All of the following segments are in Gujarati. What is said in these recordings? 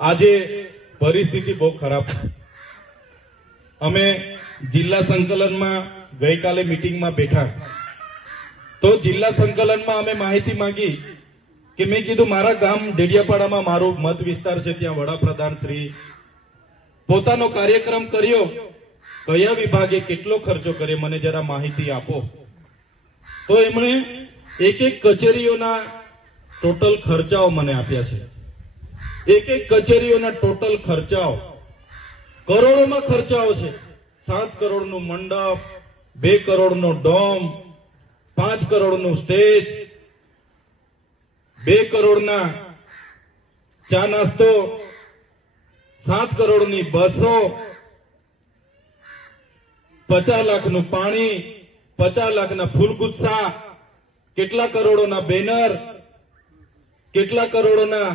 આજે પરિસ્થિતિ બહુ ખરાબ છે। અમે જિલ્લા સંકલનમાં ગઈકાલે મીટિંગમાં બેઠા તો જિલ્લા સંકલનમાં અમે માહિતી માંગી કે મેં કીધું મારા ગામ ડેડિયાપાડામાં મારો મત વિસ્તાર છે, ત્યાં વડાપ્રધાન શ્રી પોતાનો કાર્યક્રમ કર્યો, કયા વિભાગે કેટલો ખર્ચો કર્યો મને જરા માહિતી આપો। તો એમણે એક એક કચેરીઓના ટોટલ ખર્ચાઓ મને આપ્યા છે। એક એક કચેરીઓના ટોટલ ખર્ચાઓ કરોડોમાં ખર્ચાઓ છે। 7 કરોડનું મંડપ, 2 કરોડનો ડોમ, 5 કરોડનું સ્ટેજ, 2 કરોડના ચા નાસ્તો, 7 કરોડની બસો, 50 લાખનું પાણી, 50 લાખના ફૂલગુચ્છા, કેટલા કરોડોના બેનર, કેટલા કરોડોના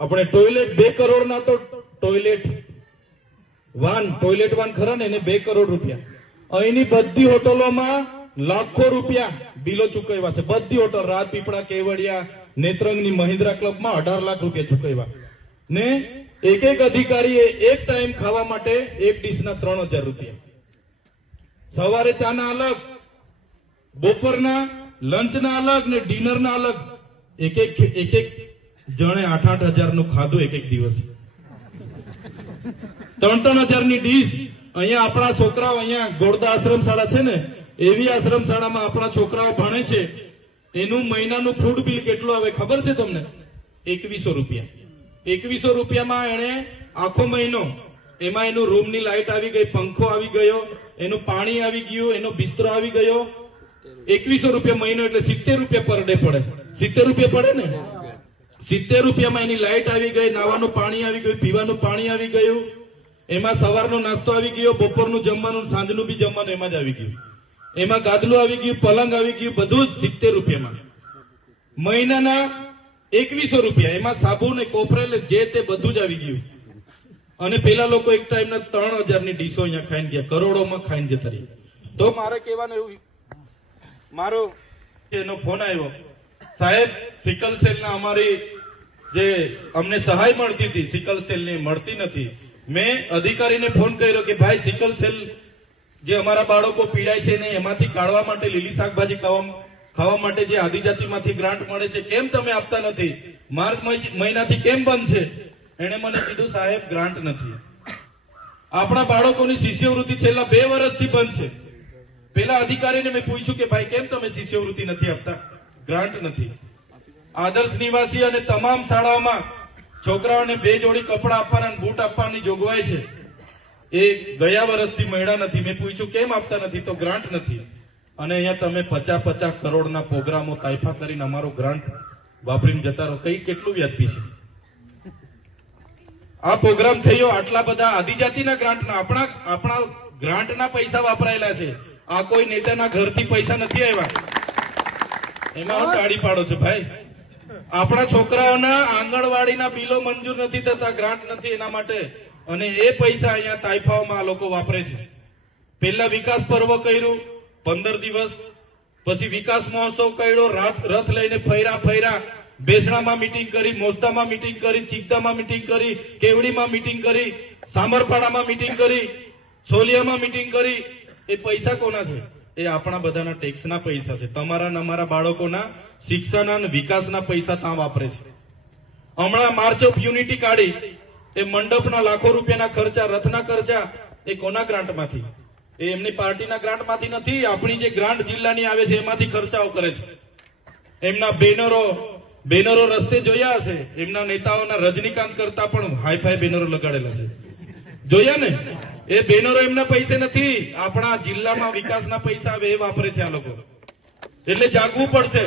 આપણે ટોયલેટ, 2 કરોડના તો ટોયલેટ વાન ખરા ને એને 2 કરોડ રૂપિયા। અહીંની બધી હોટલોમાં લાખો રૂપિયા બિલો ચૂકવ્યા છે। બધી હોટલ રાજપીપળા, કેવડિયા, નેત્રંગની મહિન્દ્રા ક્લબમાં 18 લાખ રૂપિયા ચૂકવ્યા ને એક એક અધિકારીએ એક ટાઈમ ખાવા માટે એક ડીશના 3000 રૂપિયા। સવારે ચાના અલગ, બપોરના લંચના અલગ ને ડિનરના અલગ। એક એક જણે 8,000 નું ખાધું એક એક દિવસ। 3,000 ની ડીશ। અહીંયા આપણા છોકરાઓ, અહીંયા ગોળદા આશ્રમ શાળા છે ને, એવી આશ્રમ શાળામાં આપણા છોકરાઓ ભણે છે, એનું મહિનાનું ફૂડ બિલ કેટલું આવે ખબર છે તમને? 2100 રૂપિયા। 2100 રૂપિયામાં એને આખો મહિનો, એમાં એનું રૂમની લાઇટ આવી ગઈ, પંખો આવી ગયો, એનું પાણી આવી ગયું, એનો બિસ્તરો આવી ગયો। 2100 રૂપિયા મહિનો એટલે 70 રૂપિયા પર ડે પડે। 70 રૂપિયા પડે ને? 70 રૂપિયામાં એની લાઇટ આવી ગઈ, નાવાનું પાણી આવી ગયું, પીવાનું પાણી આવી ગયું, એમાં સવારનો નાસ્તો આવી ગયો, બપોરનું જમવાનું, સાંજનું બી જમવાનું એમાં જ આવી ગયું, એમાં ગાદલું આવી ગયું, પલંગ આવી ગયું, બધું જ 70 રૂપિયામાં। મહિનાના 2100 રૂપિયા, એમાં સાબુ ને કોપરેલ જે તે બધું જ આવી ગયું। અને પેલા લોકો એક ટાઈમના 3000 ની ડીશો અહીંયા ખાઈને ગયા, કરોડોમાં ખાઈને જતા રહ્યા। તો મારે કહેવાનું એવું, મારો એનો ફોન આવ્યો, સાહેબ સિકલ સેલના અમારી જે અમને સહાય મળતી હતી સિકલ સેલની મળતી નથી। મેં અધિકારીને ફોન કર્યો કે ભાઈ સિકલ સેલ જે અમારા બાળકો પીડાય છે ને એમાંથી કાઢવા માટે, લીલી શાકભાજી ખાવા માટે જે આદિજાતિમાંથી ગ્રાન્ટ મળે છે, કેમ તમે આપતા નથી? માર્ચ મહિનાથી કેમ બંધ છે? એને મને કીધું સાહેબ ગ્રાન્ટ નથી। આપણા બાળકોની શિષ્યવૃત્તિ છેલ્લા 2 વર્ષથી બંધ છે। પેલા અધિકારીને મેં પૂછ્યું કે ભાઈ કેમ તમે શિષ્યવૃત્તિ નથી આપતા? ગ્રાન્ટ નથી। આદર્શ નિવાસી અને તમામ શાળાઓમાં છોકરાઓને 2 જોડી કપડા આપવાના, બૂટ આપવાની જોગવાઈ છે, એ ગયા વર્ષથી મળ્યા નથી। મેં પૂછ્યું કેમ આપતા નથી? તો ગ્રાન્ટ નથી। અને અહીંયા તમે 50 કરોડના પ્રોગ્રામો તાઇફા કરીને અમારો ગ્રાન્ટ વાપરીને જતા રહો, કઈ કેટલું વ્યાજબી છે? આ પ્રોગ્રામ થયો આટલા બધા આદિજાતિના ગ્રાન્ટના, આપણા ગ્રાન્ટના પૈસા વાપરાયેલા છે। આ કોઈ નેતાના ઘરથી પૈસા નથી આવ્યા। એમાં હું તાળી પાડો છો ભાઈ? આપણા છોકરાઓના આંગણવાડીના બિલો મંજૂર નથી થતા, ગ્રાન્ટ નથી એના માટે, અને એ પૈસા અહીંયા તાઇફાઓમાં આ લોકો વાપરે છે। પહેલા વિકાસ પર્વ કર્યું 15 દિવસ, પછી વિકાસ મહોત્સવ કર્યો, રથ લઈને ફર્યા, બેસણામાં મીટિંગ કરી, મોસ્તામાં મીટિંગ કરી, ચીકદામાં મીટિંગ કરી, કેવડીમાં મીટિંગ કરી, સામરપાડામાં મીટિંગ કરી, છોલિયામાં મીટિંગ કરી। એ પૈસા કોના છે? એ આપણા બધાના ટેક્સના પૈસા છે। તમારા ને અમારા બાળકોના શિક્ષણના અને વિકાસના પૈસા ત્યાં વાપરે છે। હમણાં માર્ચ ઓફ યુનિટી કાઢી, એ મંડપના લાખો રૂપિયાના ખર્ચા, રથના ખર્ચા, એ કોના ગ્રાન્ટમાંથી? એ એમની પાર્ટીના ગ્રાન્ટમાંથી નથી, આપણી જે ગ્રાન્ટ જિલ્લાની આવે છે એમાંથી ખર્ચાઓ કરે છે। એમના બેનરો રસ્તે જોયા હશે, એમના નેતાઓના રજનીકાંત કરતા પણ હાઈફાઈ બેનરો લગાડેલા છે, જોયા ને? એ બેનરો એમના પૈસે નથી, આપણા જિલ્લામાં વિકાસના પૈસા આવે એ વાપરે છે આ લોકો। એટલે જાગવું પડશે,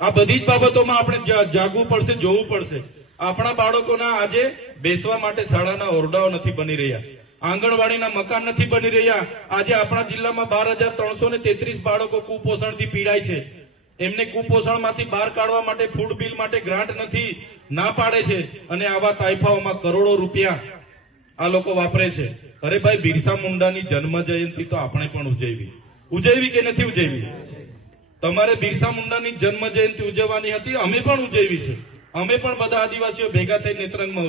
આ બધી જ બાબતોમાં આપણે જાગવું પડશે, જોવું પડશે। આપણા બાળકોના આજે બેસવા માટે શાળાના ઓરડાઓ નથી બની રહ્યા, આંગણવાડીના મકાન નથી બની રહ્યા। આજે આપણા જિલ્લામાં 12,333 બાળકો કુપોષણથી પીડાય છે। એમને કુપોષણમાંથી બહાર કાઢવા માટે ફૂડ બિલ માટે ગ્રાન્ટ નથી, ના પાડે છે, અને આવા તાઇફાઓમાં કરોડો રૂપિયા આ લોકો વાપરે છે। અરે ભાઈ, બિરસા મુંડાની જન્મ જયંતિ તો આપણે પણ ઉજવવી કે નથી ઉજવવી? તમારે બિરસા મુંડાની જન્મ જયંતિ ઉજવવાની હતી, અમે પણ ઉજવી છે, અમે પણ બધા આદિવાસીઓ ભેગા થઈ નેત્રંગમાં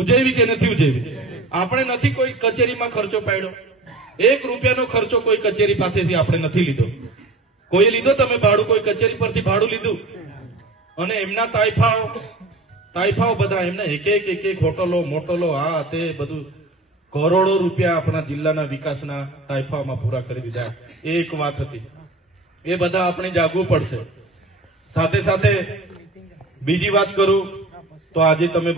ઉજવી કે નથી ઉજવી? આપણે નથી કોઈ કચેરીમાં ખર્ચો પાડ્યો, 1 રૂપિયાનો ખર્ચો કોઈ કચેરી પાસેથી આપણે નથી લીધો. કોઈ લીધો તમે ભાડું? કોઈ કચેરી પરથી ભાડું લીધું? અને એમના તાઇફાઓ બધા એમને એક એક હોટલો મોટલો આ તે બધું કરોડો રૂપિયા આપણા જિલ્લાના વિકાસના તાઇફામાં પૂરા કરી દીધા. એક વાત હતી, એ બધા આપણે જાગવું પડશે. સાથે સાથે બીજી વાત કરું તો આજે તમે